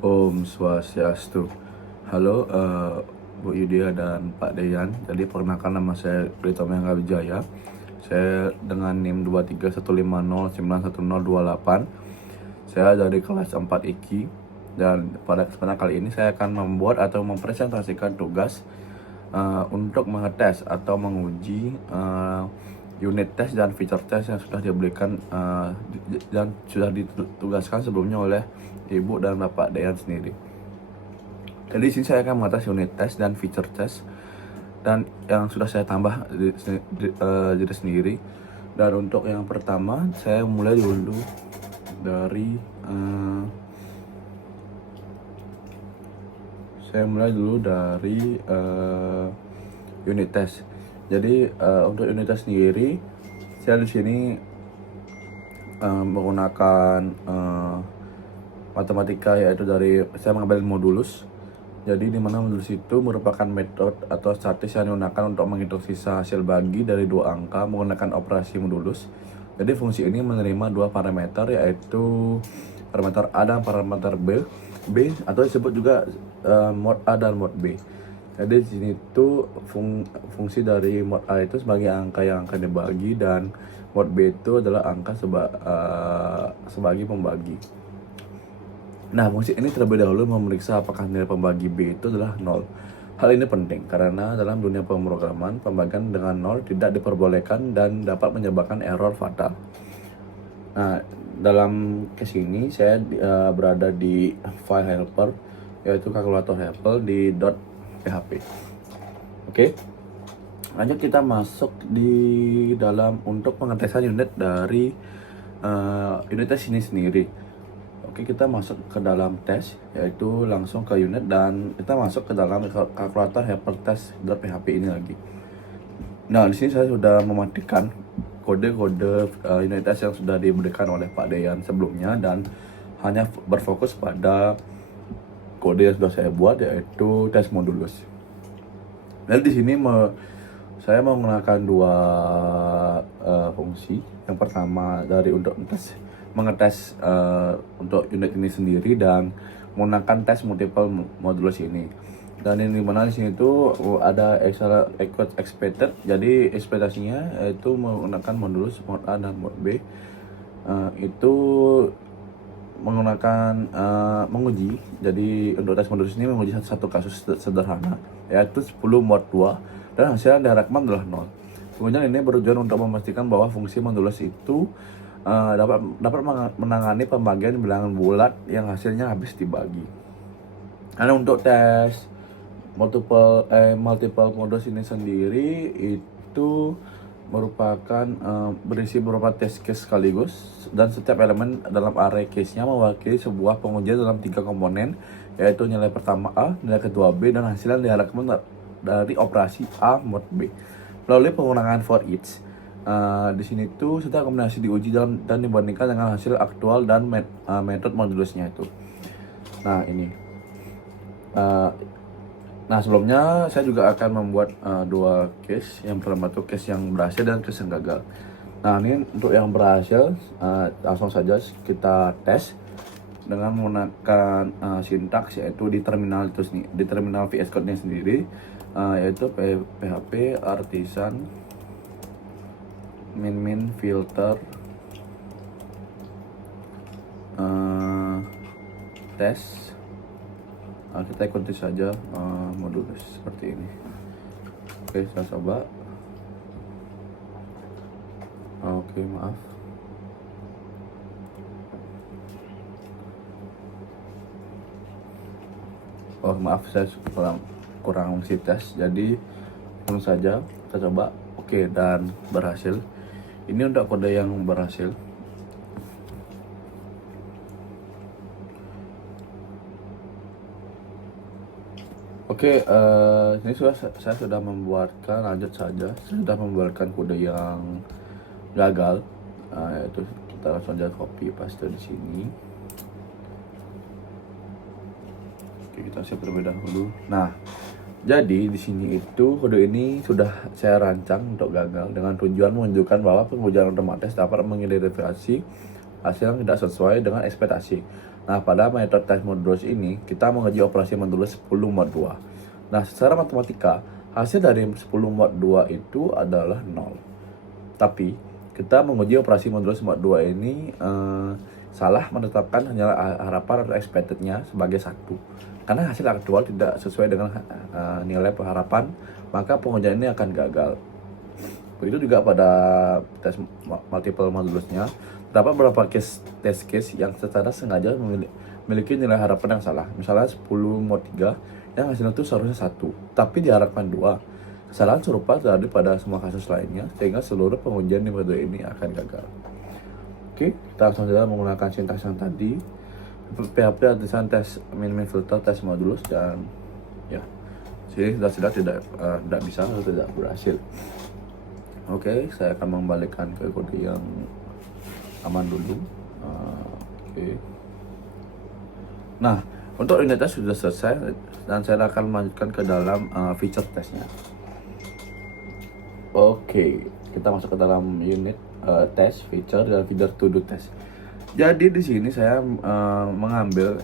Om Swastiastu. Halo Bu Yudia dan Pak Deyan. Jadi perkenalkan, nama saya Pritama Yangga Wijaya. Saya dengan NIM 23150911028. Saya dari kelas 4 IKI. Dan pada kesempatan kali ini saya akan membuat atau mempresentasikan tugas untuk mengetes atau menguji unit test dan feature test yang sudah diberikan dan sudah ditugaskan sebelumnya oleh Ibu dan Bapak Deyan sendiri. Jadi di sini saya akan mengatas unit test dan feature test dan yang sudah saya tambah diri sendiri. Dan untuk yang pertama saya mulai dulu dari unit test. Jadi untuk unit test sendiri saya di sini menggunakan matematika, yaitu dari saya mengambil modulus. Jadi di mana modulus itu merupakan metode atau statis yang digunakan untuk menghitung sisa hasil bagi dari dua angka menggunakan operasi modulus. Jadi fungsi ini menerima dua parameter, yaitu parameter A dan parameter B atau disebut juga mod A dan mod B. Jadi di sini tuh fungsi dari mod A itu sebagai angka yang akan dibagi, dan mod B itu adalah angka sebagai pembagi. Nah, fungsi ini terlebih dahulu memeriksa apakah nilai pembagi B itu adalah 0. Hal ini penting karena dalam dunia pemrograman, pembagian dengan 0 tidak diperbolehkan dan dapat menyebabkan error fatal. Nah, dalam case ini saya berada di file helper, yaitu kalkulator helper di .php. Oke. Lanjut kita masuk di dalam untuk pengetesan unit dari unit test ini sendiri. Oke, kita masuk ke dalam tes, yaitu langsung ke unit, dan kita masuk ke dalam kalkulator helper test.php ini lagi. Nah, di sini saya sudah mematikan kode-kode unit test yang sudah diberikan oleh Pak Deyan sebelumnya dan hanya berfokus pada kode yang sudah saya buat, yaitu tes modulus. Dan di sini saya menggunakan dua fungsi. Yang pertama dari untuk mengetes untuk unit ini sendiri dan menggunakan tes multiple modulus ini. Dan ini dimana di sini tuh ada expected. Jadi ekspektasinya yaitu menggunakan modulus mod A dan mod B. Itu menggunakan menguji. Jadi untuk tes modulus ini menguji satu kasus sederhana, yaitu 10 mod 2, dan hasil yang diharapkan adalah 0. Kemudian ini bertujuan untuk memastikan bahwa fungsi modulus itu dapat menangani pembagian bilangan bulat yang hasilnya habis dibagi. Karena untuk tes multiple modulus ini sendiri itu merupakan berisi beberapa test case sekaligus, dan setiap elemen dalam array case-nya mewakili sebuah pengujian dalam 3 komponen, yaitu nilai pertama A, nilai kedua B, dan hasil yang diharapkan dari operasi A mod B melalui penggunaan for each. Di sini tuh setiap kombinasi diuji dan dibandingkan dengan hasil aktual dan metode modulusnya itu. Nah, ini. Nah, sebelumnya saya juga akan membuat dua case. Yang pertama itu case yang berhasil dan case yang gagal. Nah, ini untuk yang berhasil, langsung saja kita tes dengan menggunakan sintaks, yaitu di terminal VS Code-nya sendiri, yaitu PHP artisan min filter tes. Kita ikuti saja modulus seperti ini. Oke, saya coba. Oke, maaf. Maaf, saya kurang fungsi tes. Jadi langsung saja kita coba. Oke, dan berhasil. Ini untuk kode yang berhasil. Oke, ini saya sudah membuatkan. Lanjut saja, saya sudah membuatkan kode yang gagal. Yaitu kita langsung aja copy paste di sini. Oke, kita siap terlebih dahulu. Nah, jadi di sini itu kode ini sudah saya rancang untuk gagal dengan tujuan menunjukkan bahwa pengujian otomatis dapat mengidentifikasi hasil yang tidak sesuai dengan ekspektasi. Nah, pada metode tes modulus ini, kita menguji operasi modulus 10 mod 2. Nah, secara matematika, hasil dari 10 mod 2 itu adalah 0. Tapi, kita menguji operasi modulus mod 2 ini salah menetapkan hanya harapan atau expected-nya sebagai 1. Karena hasil aktual tidak sesuai dengan nilai harapan, maka pengujian ini akan gagal. Begitu juga pada tes multiple modulusnya. Terdapat beberapa test case yang secara sengaja memiliki nilai harapan yang salah. Misalnya 10 mod 3 yang hasilnya itu seharusnya 1, tapi diharapkan 2. Kesalahan serupa terjadi pada semua kasus lainnya, sehingga seluruh pengujian di metode ini akan gagal. Oke, kita langsung saja menggunakan sintaks yang tadi. PHP artisan tes min filter tes modulus, dan ya, sini sudah tidak bisa atau tidak berhasil. Oke, saya akan mengembalikan ke kode yang aman dulu. Oke. Nah, untuk unit test sudah selesai dan saya akan melanjutkan ke dalam feature testnya. Oke, kita masuk ke dalam unit test feature dan feeder to do test. Jadi di sini saya mengambil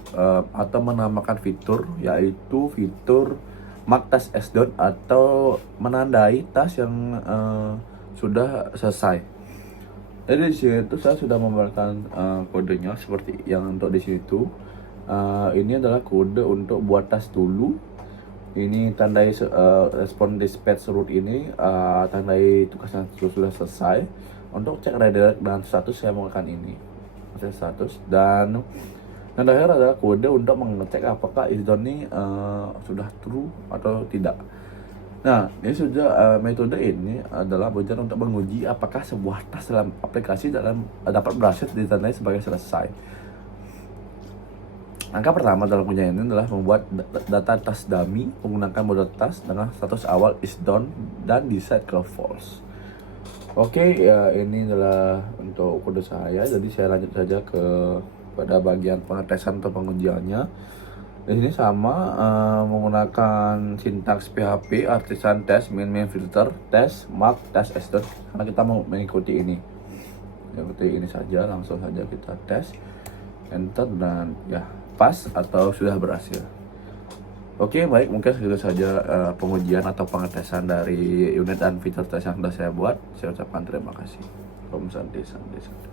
atau menamakan fitur, yaitu fitur mark task as done atau menandai task yang sudah selesai. Jadi di sini tuh saya sudah memberikan kodenya seperti yang untuk di sini tuh. Ini adalah kode untuk buat task dulu. Ini tandai respon dispatch route ini, tandai tugas yang sudah selesai. Untuk cek redirect dan status saya menggunakan ini, status, dan yang terakhir adalah kode untuk mengecek apakah is done ini sudah true atau tidak. Nah, ini sudah metode ini adalah belajar untuk menguji apakah sebuah task dalam aplikasi dapat berhasil ditandai sebagai selesai. Angka pertama dalam ujian ini adalah membuat data task dummy menggunakan model task dengan status awal is done dan diset ke false. Oke, ya ini adalah untuk kode saya. Jadi saya lanjut saja pada bagian pengetesan atau pengujiannya. Di sini sama menggunakan sintaks PHP artisan test min filter test mark task as done, karena kita mau mengikuti ini. Seperti ini saja, langsung saja kita tes, enter, dan ya pas atau sudah berhasil. Oke, baik, mungkin segitu saja pengujian atau pengetesan dari unit dan fitur tes yang sudah saya buat. Saya ucapkan terima kasih. Om Santi Santi Santi.